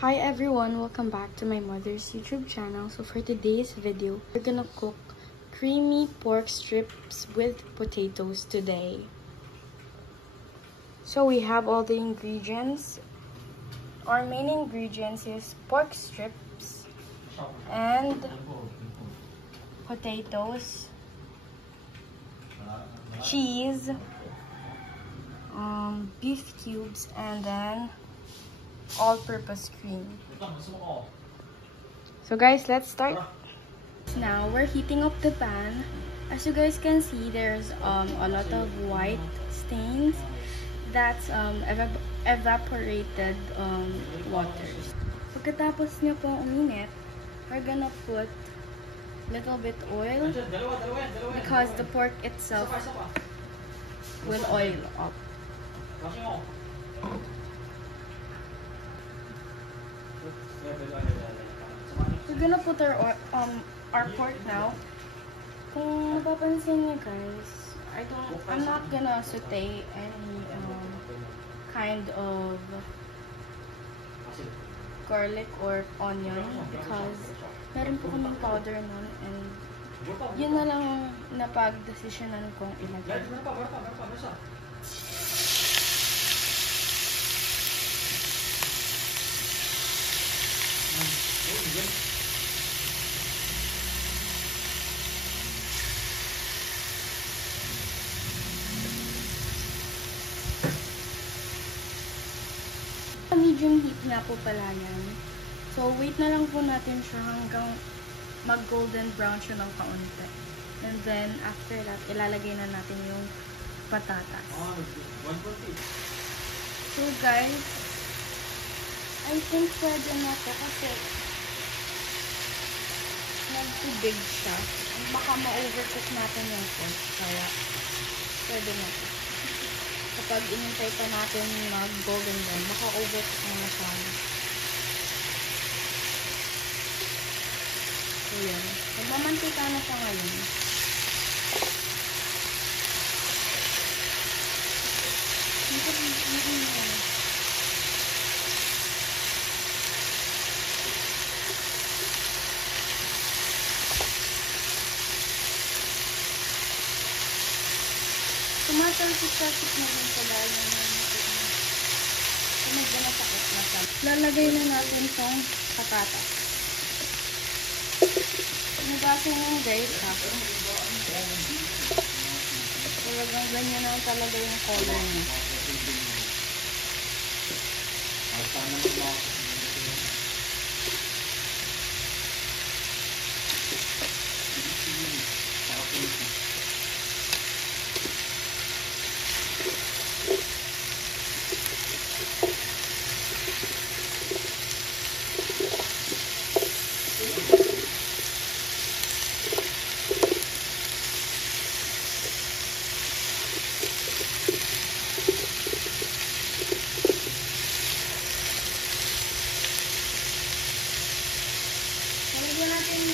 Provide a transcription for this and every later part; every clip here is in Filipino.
Hi everyone, welcome back to my mother's YouTube channel. So for today's video, we're gonna cook creamy pork strips with potatoes today. So we have all the ingredients. Our main ingredients is pork strips and potatoes, cheese, beef cubes, and then all-purpose cream. So guys, let's start. Now we're heating up the pan. As you guys can see, there's a lot of white stains. That's evaporated water. Pagkatapos nyo pong uminit, we're gonna put little bit oil because the pork itself will oil up. We're gonna put our pork now. Kung napapansin niyo guys, I'm not gonna saute any kind of garlic or onion because meron po kaming powder nun, and yun na lang napag-desisyonan kong ilagay. Medium heat nga po pala yan. So, wait na lang po natin siya hanggang mag-golden brown siya ng kaunti. And then, after that, ilalagay na natin yung patatas. So, guys, I think pwede na po kasi nag-too-big siya. Baka ma-overcook natin yung pork. Kaya, pwede na po. Kapag inintay pa natin mag-golden brown, maka-overcook na siya. So, yan. Magmamantika na siya ngayon. Tumatalsik-talsik na rin sa dahil na medyo nasakit na siya. Lalagay na natin itong patatas. Nugasin yung guys ha. Talagang ganyan na talaga yung color niya.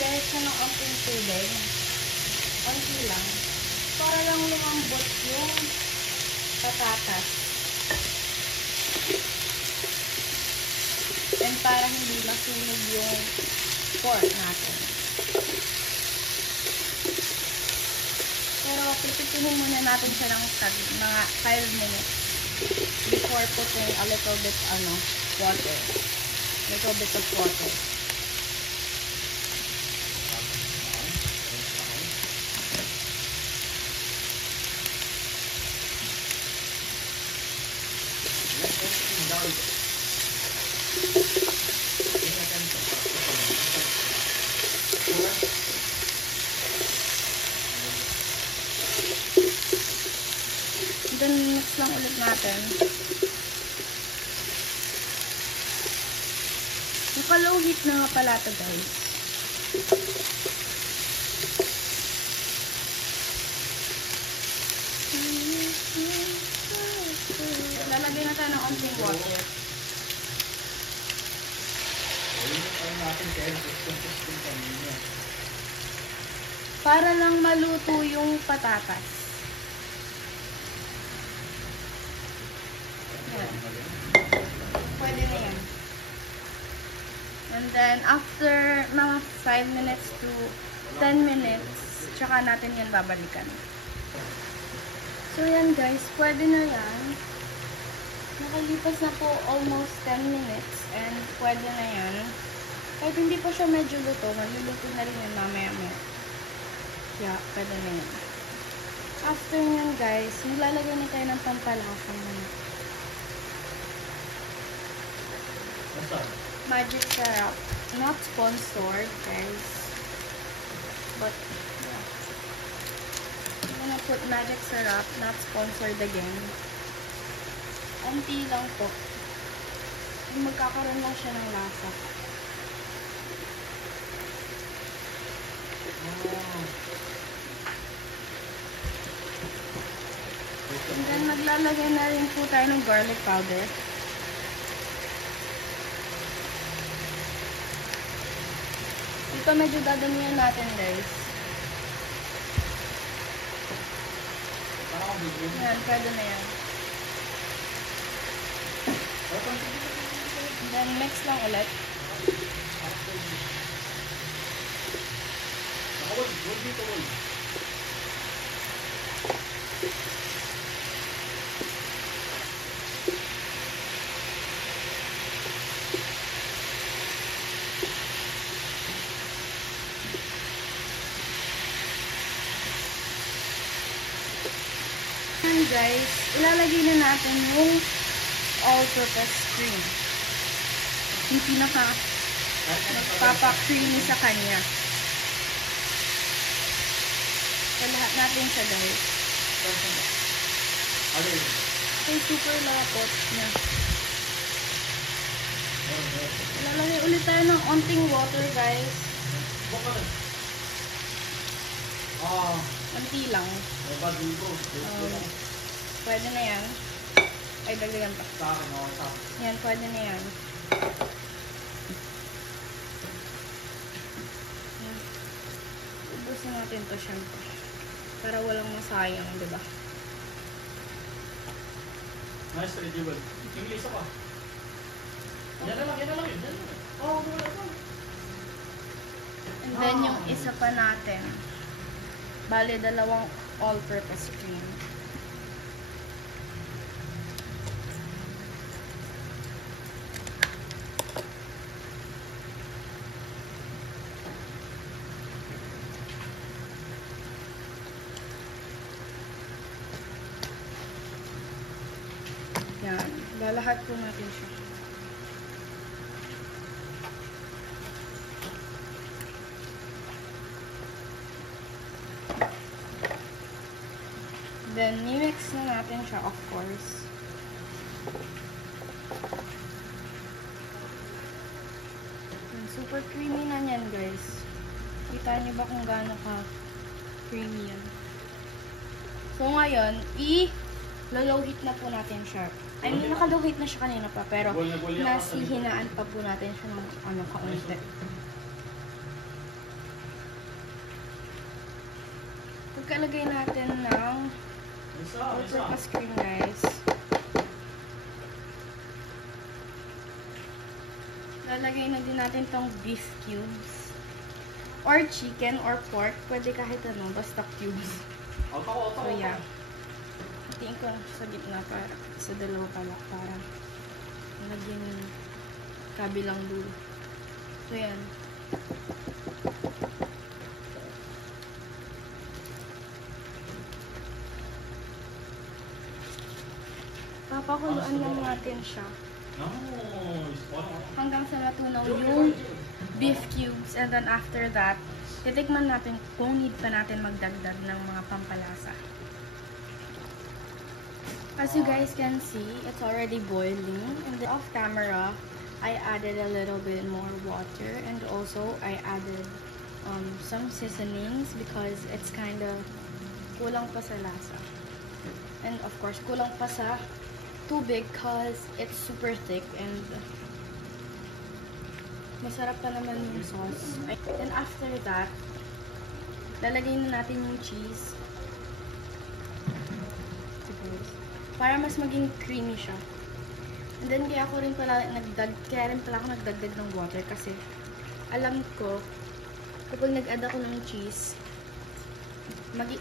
Guys, na ng amping tubig. Konti lang. Para lang lumambot yung patatas. And para hindi masunog yung pork natin. Pero pipitihin muna natin siya ng mga 5 minutes before putting a little bit water. Little bit of water. Then mix lang ulit natin. Naka-low heat na nga pala ito guys. Lalagay na tayo ng onting water. Para lang maluto yung patatas. Yan. Pwede na yan. And then, after mga 5 minutes to 10 minutes, tsaka natin yan babalikan. So, yan guys. Pwede na yan. Nakalipas na po almost 10 minutes. And pwede na yan. Kahit hindi pa siya medyo luto, maluluto na rin yan mamaya-maya. Yeah, pwede na yan. After nyan guys, maglalagay na tayo ng pampalasa muna. Magic syrup. Not sponsored, guys. But, yeah. I'm gonna put magic syrup. Not sponsored again. Konti lang po. Magkakaroon lang siya ng lasa. And then, maglalagay na rin po tayo ng garlic powder. Ito medyo dadamihan natin, guys. Yan, pwede na yan. And then, mix lang ulit. And guys, ilalagay na natin yung all-purpose cream. Yung pinaka magpapa-creamy sa kanya. So, lahat natin siya guys. Okay, super lapot niya. Ilalagay ulit tayo ng onting water guys. Konti lang. Pwede na yan. Ay, dagdagan pa. Yan, pwede na yan. Ubusin natin to syempre. Para walang masayang, diba? Nice, edible. English ako. Yan na lang. And then, yung isa pa natin. Bale, dalawang all-purpose cream. Yan. Lalahat po natin siya. Then, mix na natin siya, of course. And super creamy na yan, guys. Kita niyo ba kung gaano ka creamy yan? So, ngayon, i-low heat na po natin siya. I mean, naka-low heat na siya kanina pa, pero nasihinaan pa po natin siya ng kaunti. Pagkalagay natin ng all-purpose cream, guys. Lalagay na din natin tong beef cubes. Or chicken or pork. Pwede kahit ano, basta cubes. So, yeah. Tingin ko sa gitna para sa dalawa pala para lagyan yung kabilang dulo. So, yan. Papakuluan lang natin siya. Hanggang sa matunaw yung beef cubes. And then after that, titikman natin kung need pa natin magdagdag ng mga pampalasa. As you guys can see, it's already boiling. And then off camera, I added a little bit more water. And also, I added some seasonings because it's kind of kulang pa sa lasa. And of course, kulang pa sa tubig because it's super thick and masarap pa naman yung sauce. And after that, lalagay na natin yung cheese para mas maging creamy siya. And then kaya rin pala ako nagdagdag ng water kasi alam ko kapag nag-add ako ng cheese,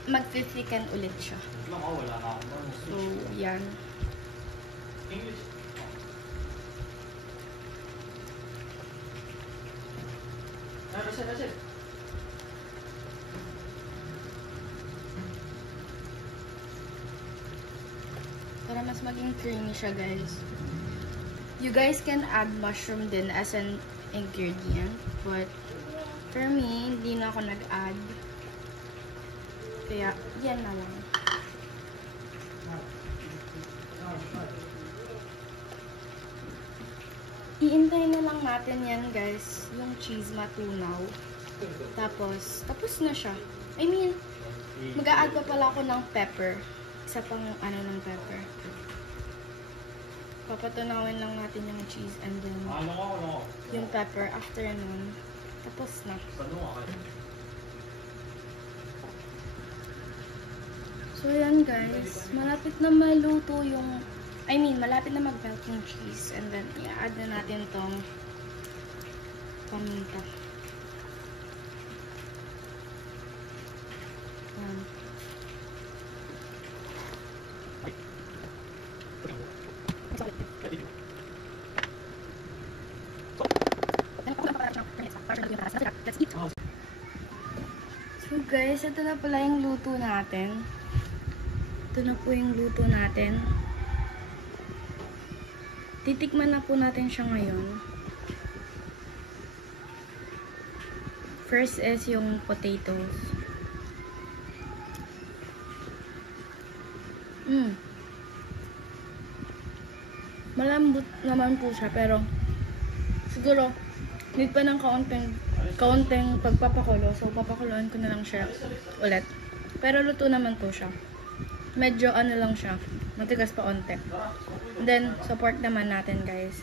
mag-thicken ulit siya. Wala na ako. So, yan. English. That's it. Para mas maging creamy siya, guys. You guys can add mushroom din as an ingredient. But, for me, hindi na ako nag-add. Kaya, yan na lang. Iintayin na lang natin yan, guys. Yung cheese matunaw. Tapos na siya. I mean, mag-a-add pa pala ako ng pepper. Isa pang ng pepper. Papatunawin lang natin yung cheese and then yung pepper after nun. Tapos na. So, yan guys. Malapit na maluto yung malapit na mag-melt yung cheese. And then, i-add na natin tong paminta. Yan. So guys, ito na pala yung luto natin. Ito na po yung luto natin. Titikman na po natin siya ngayon. First is yung potatoes. Malambot naman po siya, pero siguro need pa ng kaunting pagpapakulo. So, papakuloan ko na lang siya ulit. Pero luto naman po siya. Medyo lang siya. Matigas pa onte. Then, support naman natin, guys.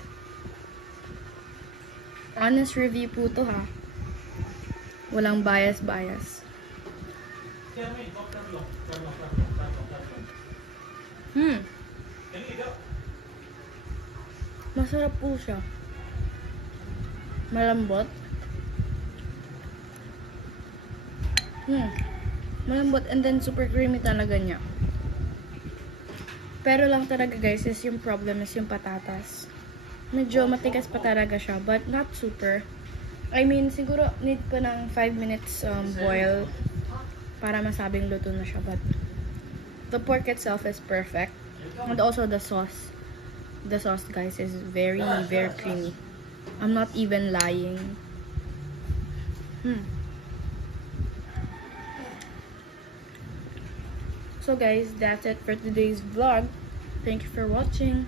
Honest review po to, ha. Walang bias. Masarap po siya. Malambot. Malambot and then super creamy talaga niya. Pero lang talaga guys is yung problem is yung patatas. Medyo matigas pa talaga siya but not super. I mean siguro need pa ng 5 minutes boil para masabing luto na siya, but the pork itself is perfect. And also the sauce. The sauce guys is very creamy. I'm not even lying. So guys, that's it for today's vlog. Thank you for watching.